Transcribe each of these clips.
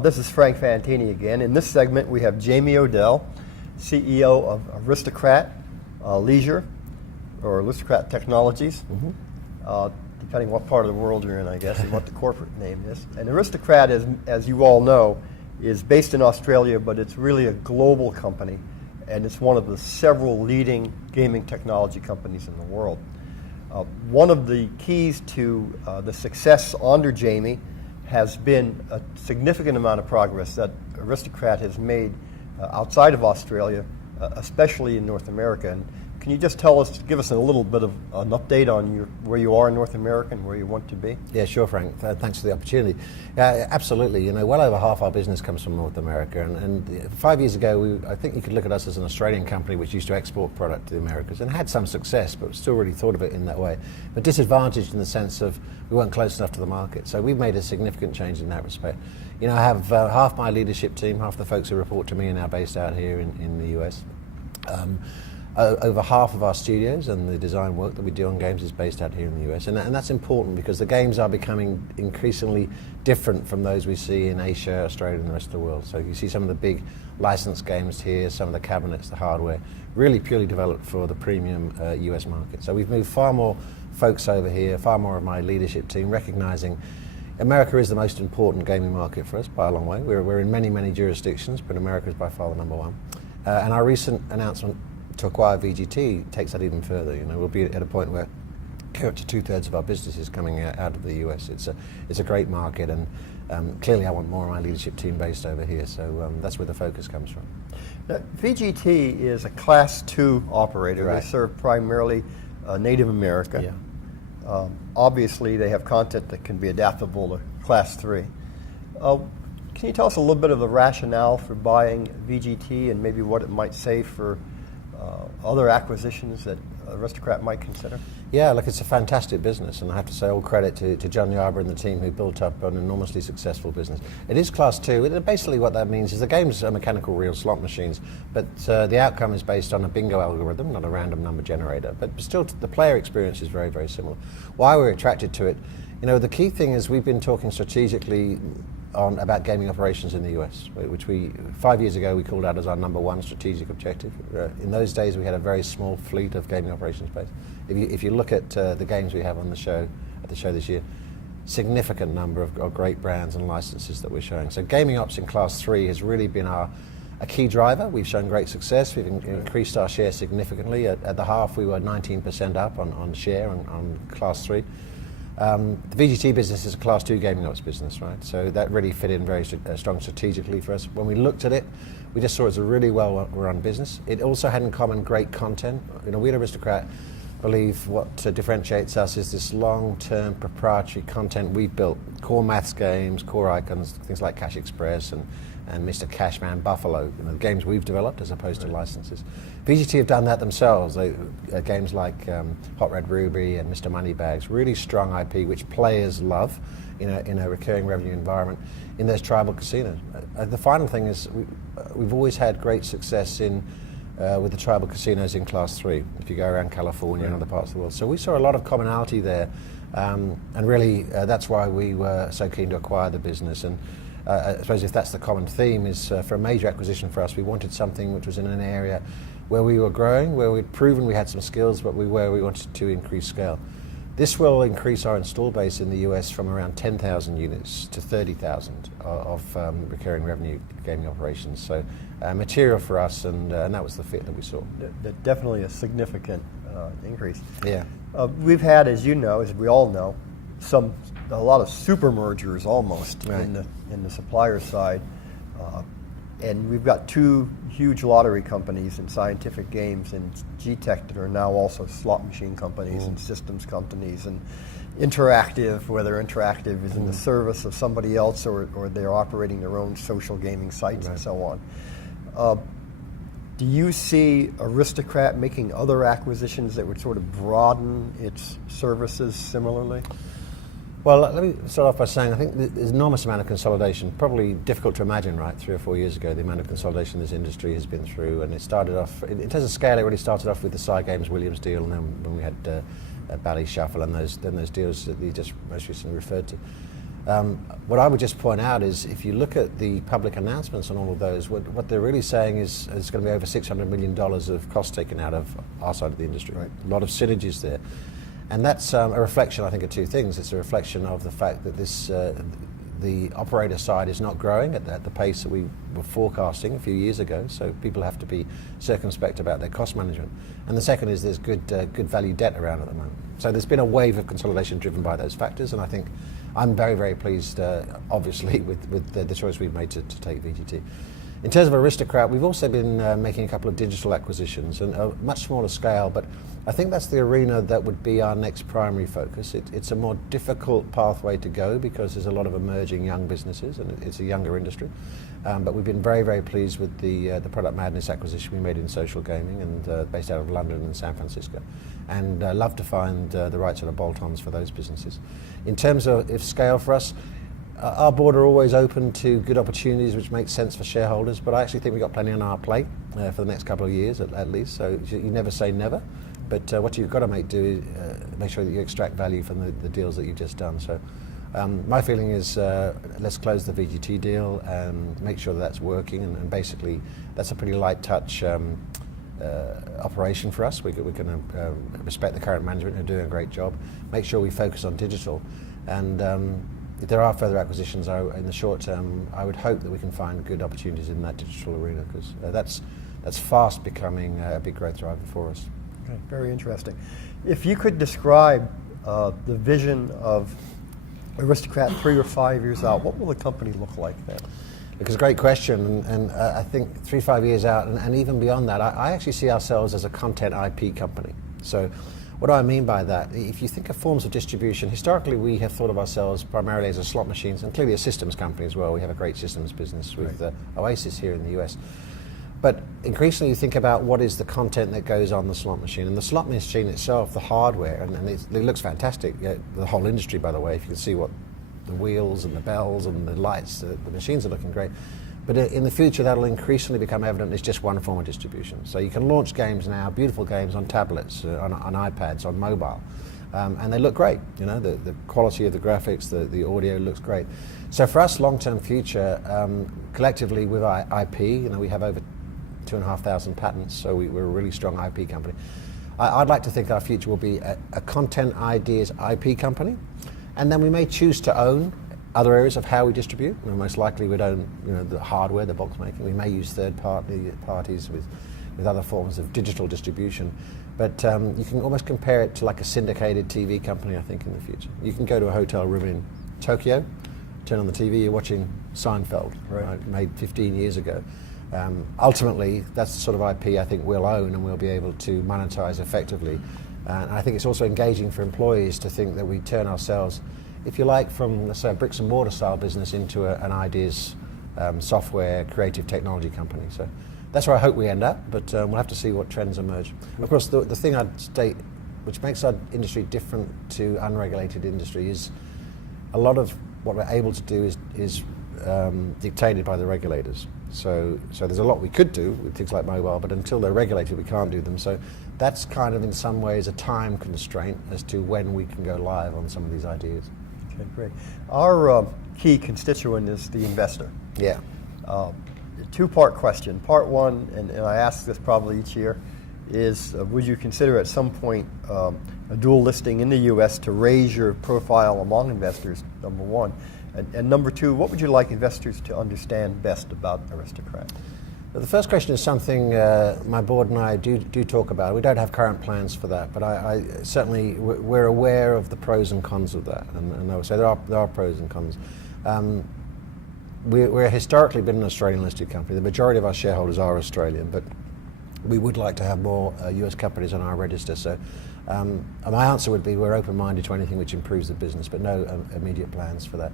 This is Frank Fantini again. In this segment, we have Jamie Odell, CEO of Aristocrat Leisure, or Aristocrat Technologies, depending what part of the world you're in, I guess, and what the corporate name is. And Aristocrat, as you all know, is based in Australia, but it's really a global company, and it's one of the several leading gaming technology companies in the world. One of the keys to the success under Jamie has been a significant amount of progress that Aristocrat has made outside of Australia, especially in North America. And can you just give us a little bit of an update on where you are in North America and where you want to be? Yeah, sure, Frank. Thanks for the opportunity. Absolutely. Well over half our business comes from North America. And 5 years ago, I think you could look at us as an Australian company which used to export product to the Americas and had some success, but still really thought of it in that way. But disadvantaged in the sense of we weren't close enough to the market. So we've made a significant change in that respect. I have half my leadership team, half the folks who report to me are now based out here in the US. Over half of our studios and the design work that we do on games is based out here in the US. And that's important because the games are becoming increasingly different from those we see in Asia, Australia, and the rest of the world. So you see some of the big licensed games here, some of the cabinets, the hardware, really purely developed for the premium US market. So we've moved far more folks over here, far more of my leadership team, recognizing America is the most important gaming market for us by a long way. We're in many, many jurisdictions, but America is by far the number one. And our recent announcement to acquire VGT takes that even further. We'll be at a point where up to 2/3 of our business is coming out of the US. It's a great market, and clearly I want more of my leadership team based over here. So that's where the focus comes from. Now, VGT is a Class 2 operator. Right. They serve primarily Native America. Yeah. Obviously, they have content that can be adaptable to Class 3. Can you tell us a little bit of the rationale for buying VGT and maybe what it might say for other acquisitions that Aristocrat might consider? Yeah, look, it's a fantastic business, and I have to say all credit to John Yarber and the team who built up an enormously successful business. It is Class 2, and basically what that means is the games are mechanical reel slot machines, but the outcome is based on a bingo algorithm, not a random number generator, but still the player experience is very, very similar. Why we're attracted to it, the key thing is we've been talking strategically about gaming operations in the US, which 5 years ago we called out as our number one strategic objective. In those days we had a very small fleet of gaming operations base. If you look at the games we have on the show, this year, significant number of great brands and licenses that we're showing. So gaming ops in Class 3 has really been a key driver. We've shown great success. We've increased our share significantly. At the half we were 19% up on share on Class 3. The VGT business is a Class 2 gaming ops business, right? So that really fit in very strong strategically for us. When we looked at it, we just saw it as a really well-run business. It also had in common great content. We at Aristocrat believe what differentiates us is this long-term proprietary content we've built. Core maths games, core icons, things like Cash Express and Mr. Cashman, Buffalo, the games we've developed as opposed to licenses. VGT have done that themselves. Games like Hot Red Ruby and Mr. Moneybags, really strong IP which players love in a recurring revenue environment in those tribal casinos. The final thing is we've always had great success with the tribal casinos in Class 3, if you go around California and other parts of the world. So we saw a lot of commonality there, and really that's why we were so keen to acquire the business. And I suppose if that's the common theme is for a major acquisition for us, we wanted something which was in an area where we were growing, where we'd proven we had some skills, but where we wanted to increase scale. This will increase our install base in the US from around 10,000 units to 30,000 of recurring revenue gaming operations. So material for us, and that was the fit that we saw. Definitely a significant increase. Yeah. We've had, as we all know, a lot of super mergers almost in the supplier side, and we've got two huge lottery companies in Scientific Games and G-Tech that are now also slot machine companies and systems companies, and Interactive, whether Interactive is in the service of somebody else or they're operating their own social gaming sites and so on. Do you see Aristocrat making other acquisitions that would sort of broaden its services similarly? Well, let me start off by saying I think there's an enormous amount of consolidation, probably difficult to imagine, right, 3 or 4 years ago, the amount of consolidation this industry has been through. And it started off, in terms of scale, it really started off with the Cy Games Williams deal, and then when we had Bally Shuffle and those deals that you just most recently referred to. What I would just point out is if you look at the public announcements on all of those, what they're really saying is it's going to be over $600 million of cost taken out of our side of the industry. Right. A lot of synergies there. And that's a reflection, I think, of two things. It's a reflection of the fact that the operator side is not growing at the pace that we were forecasting a few years ago, so people have to be circumspect about their cost management. And the second is there's good value debt around at the moment. So there's been a wave of consolidation driven by those factors, and I think I'm very, very pleased, obviously, with the choice we've made to take VGT. In terms of Aristocrat, we've also been making a couple of digital acquisitions, and a much smaller scale, but I think that's the arena that would be our next primary focus. It's a more difficult pathway to go because there's a lot of emerging young businesses, and it's a younger industry. But we've been very, very pleased with the Product Madness acquisition we made in social gaming, and based out of London and San Francisco. And love to find the right sort of bolt-ons for those businesses. In terms of scale for us, our board are always open to good opportunities which make sense for shareholders, but I actually think we've got plenty on our plate for the next couple of years at least, so you never say never. But what you've got to make sure that you extract value from the deals that you've just done. So my feeling is let's close the VGT deal and make sure that that's working, and basically that's a pretty light touch operation for us. We're going to respect the current management who are doing a great job, make sure we focus on digital, and if there are further acquisitions in the short term, I would hope that we can find good opportunities in that digital arena, because that's fast becoming a big growth driver for us. Okay, very interesting. If you could describe the vision of Aristocrat 3 or 5 years out, what will the company look like then? It's a great question, and I think 3-5 years out, and even beyond that, I actually see ourselves as a content IP company. So what do I mean by that? If you think of forms of distribution, historically we have thought of ourselves primarily as a slot machines, and clearly a systems company as well. We have a great systems business with Oasis here in the US. But increasingly you think about what is the content that goes on the slot machine. And the slot machine itself, the hardware, and it looks fantastic. The whole industry, by the way, if you can see what the wheels and the bells and the lights, the machines are looking great. But in the future, that'll increasingly become evident as just one form of distribution. So you can launch games now, beautiful games on tablets, on iPads, on mobile, and they look great. You know, the quality of the graphics, the audio looks great. So for us, long-term future, collectively with our IP, you know, we have over 2,500 patents, so we're a really strong IP company. I'd like to think our future will be a content ideas IP company, and then we may choose to own other areas of how we distribute. Most likely we'd own, you know, the hardware, the box making. We may use third parties with other forms of digital distribution. But you can almost compare it to like a syndicated TV company, I think, in the future. You can go to a hotel room in Tokyo, turn on the TV, you're watching Seinfeld, right, made 15 years ago. Ultimately, that's the sort of IP I think we'll own and we'll be able to monetize effectively. And I think it's also engaging for employees to think that we turn ourselves, if you like, from, let's say, a bricks and mortar style business into an ideas, software, creative technology company. So that's where I hope we end up, but we'll have to see what trends emerge. Of course, the thing I'd state, which makes our industry different to unregulated industry, is a lot of what we're able to do is dictated by the regulators. So there's a lot we could do with things like mobile, but until they're regulated, we can't do them. So that's kind of, in some ways, a time constraint as to when we can go live on some of these ideas. Okay, great. Our key constituent is the investor. Yeah. Two-part question. Part one, and I ask this probably each year, is would you consider at some point a dual listing in the U.S. to raise your profile among investors, number one? And number two, what would you like investors to understand best about Aristocrat? Well, the first question is something my board and I do talk about. We don't have current plans for that, but I certainly, we're aware of the pros and cons of that, and I would say there are pros and cons. We're historically been an Australian listed company. The majority of our shareholders are Australian, but we would like to have more US companies on our register. So my answer would be we're open-minded to anything which improves the business, but no immediate plans for that.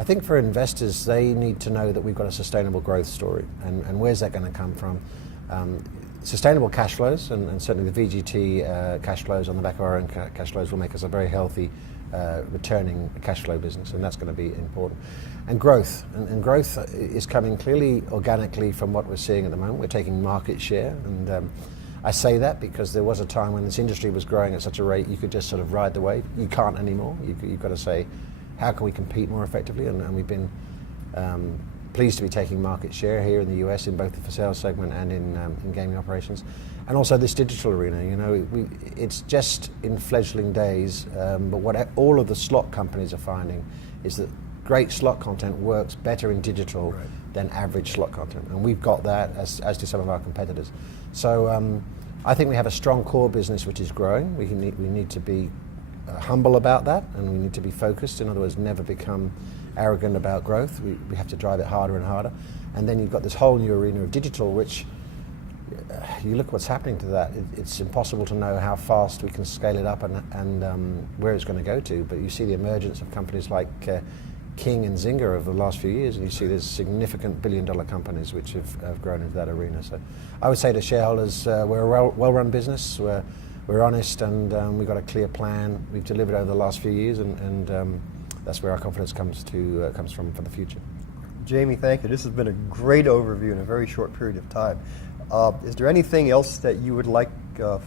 I think for investors, they need to know that we've got a sustainable growth story, and where's that going to come from? Sustainable cash flows, and certainly the VGT cash flows on the back of our own cash flows will make us a very healthy returning cash flow business, and that's going to be important. And growth, and growth is coming clearly organically from what we're seeing at the moment. We're taking market share, and I say that because there was a time when this industry was growing at such a rate you could just sort of ride the wave. You can't anymore. You've got to say, how can we compete more effectively, and we've been pleased to be taking market share here in the US in both the for sale segment and in gaming operations, and also this digital arena. You know, it's just in fledgling days, but what all of the slot companies are finding is that great slot content works better in digital than average slot content, and we've got that, as do some of our competitors. So I think we have a strong core business which is growing. We need to be humble about that, and we need to be focused. In other words, never become arrogant about growth. We have to drive it harder and harder. And then you've got this whole new arena of digital, which you look what's happening to that. It's impossible to know how fast we can scale it up and where it's going to go to. But you see the emergence of companies like King and Zynga over the last few years, and you see there's significant billion-dollar companies which have grown into that arena. So I would say to shareholders, we're a well-run business. We're honest, and we've got a clear plan. We've delivered over the last few years, and that's where our confidence comes from for the future. Jamie, thank you. This has been a great overview in a very short period of time. Is there anything else that you would like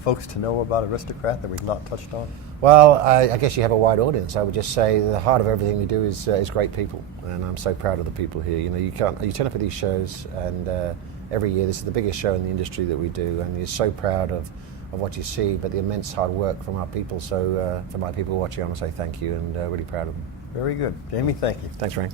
folks to know about Aristocrat that we've not touched on? Well, I guess you have a wide audience. I would just say the heart of everything we do is great people, and I'm so proud of the people here. You know, you turn up at these shows, and every year this is the biggest show in the industry that we do, and you're so proud of what you see, but the immense hard work from our people. So for my people watching, I want to say thank you, and really proud of them. Very good. Jamie, thank you. Thanks, Frank.